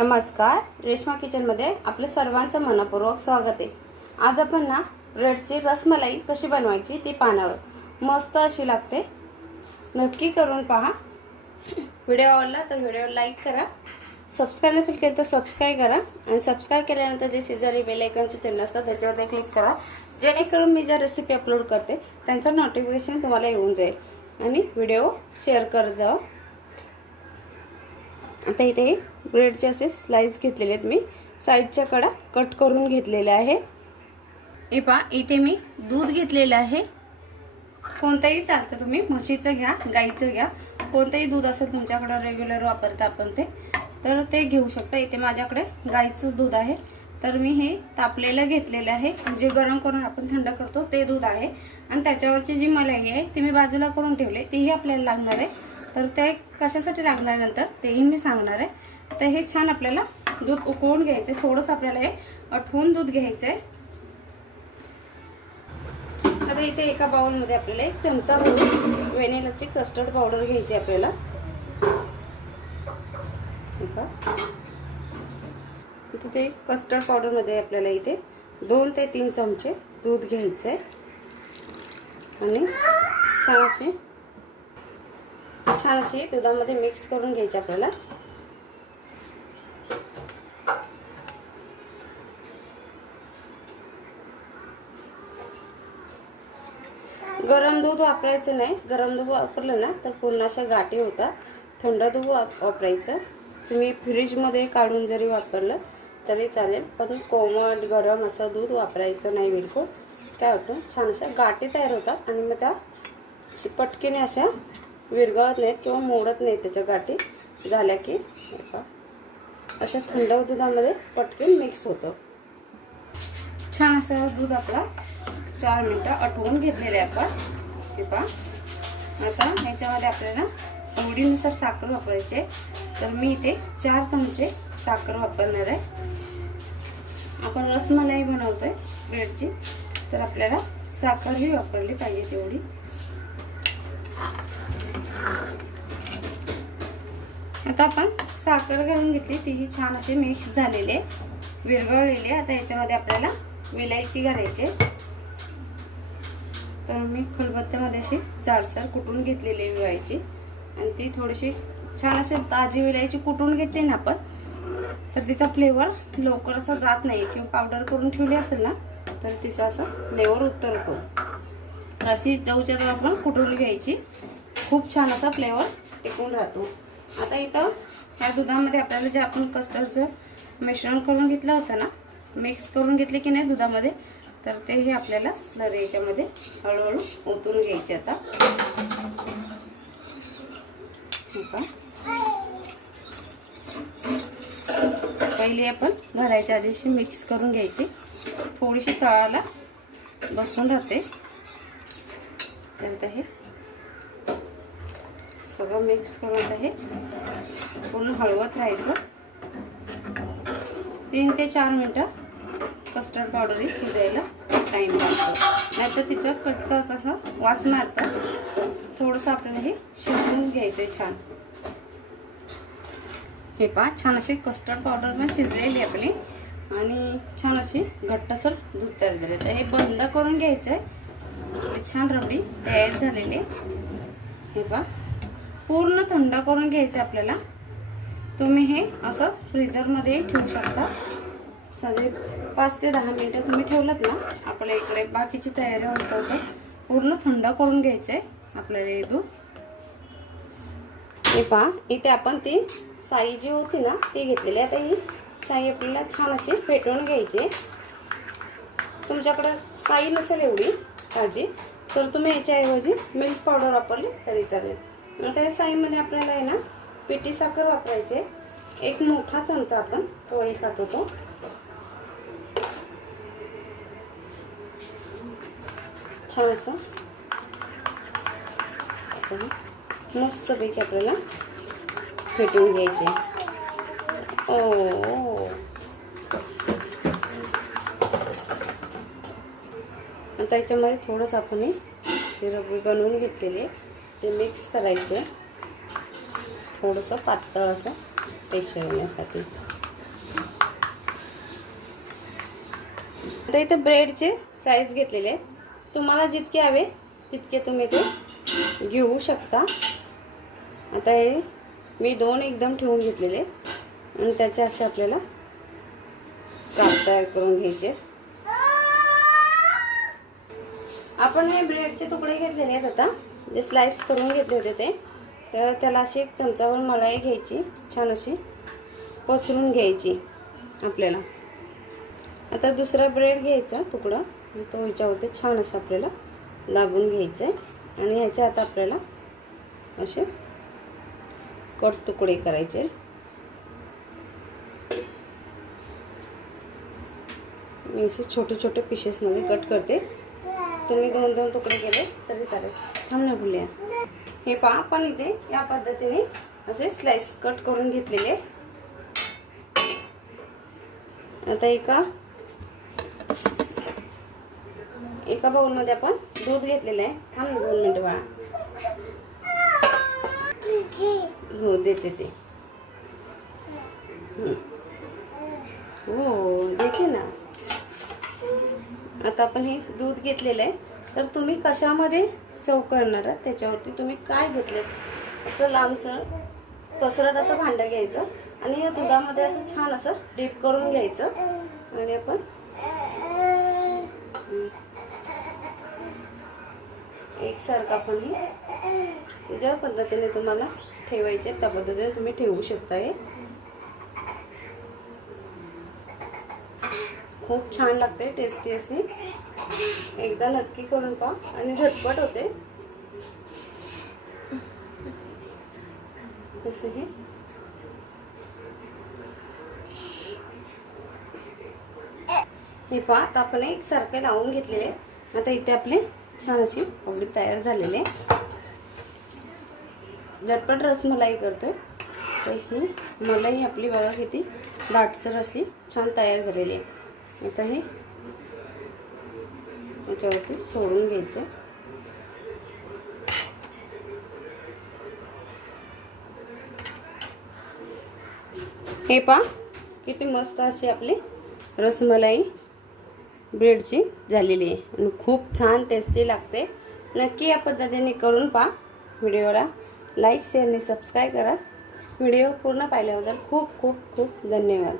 नमस्कार रेश्मा किचनमध्ये आपलं सर्वांचं मनपूर्वक स्वागत आहे. आज आपण ना ब्रेडची रसमलाई कशी बनवायची ती पाहणार मस्त अशी लागते. नक्की करून पहा. व्हिडिओ आवडला तर व्हिडिओ लाईक करा. सबस्क्राईब नसेल केलं तर सबस्क्राईब करा. आणि सबस्क्राईब केल्यानंतर जे शेजारी बेल आयकॉनचे चिन्ह असतात त्याच्यावरती क्लिक करा. जेणेकरून मी ज्या रेसिपी अपलोड करते त्यांचं नोटिफिकेशन तुम्हाला येऊन जाईल. आणि व्हिडिओ शेअर करत जावा. आता इथे ब्रेडचे असे स्लाइस घेतलेले आहेत मी. साईडच्या कडा कट करून घेतलेल्या आहेत. हे पहा इथे मी दूध घेतलेलं आहे. कोणतंही चालतं तुम्ही म्हशीचं घ्या गाईचं घ्या. कोणतंही दूध असेल तुमच्याकडं रेग्युलर वापरता आपण ते तर ते घेऊ शकता. इथे माझ्याकडे गाईचंच दूध आहे. तर मी हे तापलेलं घेतलेलं आहे. जे गरम करून आपण थंड करतो ते दूध आहे. आणि त्याच्यावरची जी मलाई आहे ती मी बाजूला करून ठेवले तीही आपल्याला लागणार आहे. तर ते कशासाठी लागणार आहे नंतर? तेही मी सांगणार आहे. तर हे छान आपल्याला दूध उकळून घ्यायचं आहे थोडंसं आपल्याला हे आठवून दूध घ्यायचं आहे आता इथे एका बाउलमध्ये आपल्याला एक चमचा भरून व्हॅनिलाची कस्टर्ड पावडर घ्यायची आहे आपल्याला. तिथे कस्टर्ड पावडरमध्ये आपल्याला इथे दोन ते तीन चमचे दूध घ्यायचं आहे आणि छान असे छान अशी दुधामध्ये मिक्स करून घ्यायची आपल्याला. गरम दूध वापरायचं नाही. गरम दूध वापरलं ना तर पूर्ण अशा गाठी होतात. थंड दूध वापरायचं. तुम्ही फ्रीजमध्ये काढून जरी वापरलं तरी चालेल. पण कोमट गरम असं दूध वापरायचं नाही बिलकुल. काय होतं? छान अशा गाठी तयार होतात आणि मग त्या पटकीने अशा विरघळत नाहीत किंवा मोडत नाहीत त्याच्या गाठी. झाल्या की पहा. अशा थंड दुधामध्ये पटकन मिक्स होतं. छान असं दूध आपला चार मिनटं आटवून घेतलेलं आहे आपण. हे पहा. आता ह्याच्यामध्ये आपल्याला आवडीनुसार साखर वापरायची आहे. तर मी इथे चार चमचे साखर वापरणार आहे. आपण रसमलाई बनवतोय ब्रेडची. तर आपल्याला साखर ही वापरली पाहिजे तेवढी. आता आपण साखर घालून घेतली. तीही छान अशी मिक्स झालेली आहे. विरघळलेली आता याच्यामध्ये आपल्याला विलायची घालायची तर मी फुलबत्त्यामध्ये अशी जाडसर कुटून घेतलेली आहे विलायची. आणि ती थोडीशी छान अशी ताजी विलायची कुटून घेतली ना आपण तर तिचा फ्लेवर लवकर असा जात नाही. किंवा पावडर करून ठेवली असेल ना तर तिचा असा फ्लेवर उतरतो तर अशी चवच्या जवळ आपण कुटून घ्यायची. खूप छान असा फ्लेवर टिकून राहतो. आता इथं ह्या दुधामध्ये आपल्याला जे आपण कस्टर्डचं मिश्रण करून घेतलं होतं ना मिक्स करून घेतले की नाही दुधामध्ये तर ते हे आपल्याला स्लरी याच्यामध्ये हळूहळू ओतून घ्यायचे आता. पहिले आपण घालायच्या आधीशी मिक्स करून घ्यायची. थोडीशी तळाला बसून राहते. तर हे सगळं मिक्स करून आहे. हे पूर्ण हळवत राहायचं. तीन ते चार मिनटं कस्टर्ड पावडर शिजायला टाईम लागतो. नाहीतर तिचं कच्चा असा वास मारतं थोडंसं आपल्याला हे शिजवून घ्यायचं आहे छान. हे पहा छान असे कस्टर्ड पावडर पण शिजलेली आपली. आणि छान अशी घट्टसर दूध तयार झाले तर हे बंद करून घ्यायचं आहे छान रबडी तयार झालेली. हे पहा पूर्ण थंड करून घ्यायचं आपल्याला. तुम्ही हे असंच फ्रीजरमध्ये ठेवू शकता. सगळे पाच ते दहा मिनटं तुम्ही ठेवलात ना आपल्या इकडे बाकीची तयारी होत असं पूर्ण थंड करून घ्यायचं आहे आपल्याला हे दूध. हे पहा इथे आपण ती साई जी होती ना ती घेतलेली आता ही साई आपल्याला छान अशी पेटवून घ्यायची. तुमच्याकडं साई नसेल एवढी ताजी तर तुम्ही याच्याऐवजी मिल्क पावडर वापरली तरी चालेल. आता या साईमध्ये आपल्याला आहे ना पिठी साखर वापरायचे एक मोठा चमचा आपण पोळी खात होतो. छान असं मस्तपैकी आपल्याला फेटून घ्यायचे. ओ. त्याच्यामध्ये थोडंसं आपण हे रबडी बनवून आहे. ते मिक्स करायचे. थोडंसं पातळ असं टेक्स्चर येण्यासाठी. आता इथं ब्रेडचे स्लाईस घेतलेले आहेत. तुम्हाला जितके हवे तितके तुम्ही ते घेऊ शकता. आता हे मी दोन एकदम ठेवून घेतलेले. आणि त्याचे असे आपल्याला काप तयार करून घ्यायचे आपण हे ब्रेडचे तुकडे घेतलेले आहेत आता. जे स्लाइस करून घेतले होते ते तर त्याला अशी एक चमचावर मलाई घ्यायची छान अशी पसरून घ्यायची आपल्याला. आता दुसरा ब्रेड घ्यायचा तुकडा तो ह्याच्यावरती छान असं आपल्याला दाबून घ्यायचं आहे आणि ह्याच्या आता आपल्याला असे कट तुकडे करायचे. मी असे छोटे छोटे पीसेसमध्ये कट करते. तुम्ही दोन दोन तुकडे केले तरी चालेल. थांब ना हे पहा आपण इथे या पद्धतीने असे स्लाइस कट करून घेतलेले. आता एका एका बाउलमध्ये आपण दूध घेतलेलं आहे. थांब दोन मिनटं बाळा. हो देते ते. हो. आता आपण हे दूध घेतलेलं आहे. तर तुम्ही कशामध्ये सव करणार आहात? त्याच्यावरती तुम्ही काय घेतले असं लांबसर पसरट असं भांडं घ्यायचं आणि या दुधामध्ये असं छान असं डीप करून घ्यायचं. आणि आपण एकसारखं आपण हे ज्या पद्धतीने तुम्हाला ठेवायचे त्या पद्धतीने तुम्ही ठेवू शकता हे खूप छान लागते टेस्टी अशी. एकदा नक्की करून पहा आणि झटपट होते. असं हे. हे पहा आता आपण एक सारखे लावून घेतलेले आहे. आता इथे आपले छान अशी पावडी तयार झालेली आहे. झटपट रसमलाई करतोय. तर ही मलाई आपली बघा किती दाटसर अशी छान तयार झालेली आहे. आता हे. याच्यावरती सोडून घ्यायचं. हे पा किती मस्त अशी आपली रसमलाई ब्रेडची झालेली आहे. आणि खूप छान टेस्टी लागते. नक्की या पद्धतीने करून पहा व्हिडिओला. लाईक शेअर आणि सबस्क्राईब करा. व्हिडिओ पूर्ण पाहिल्याबद्दल खूप खूप खूप धन्यवाद.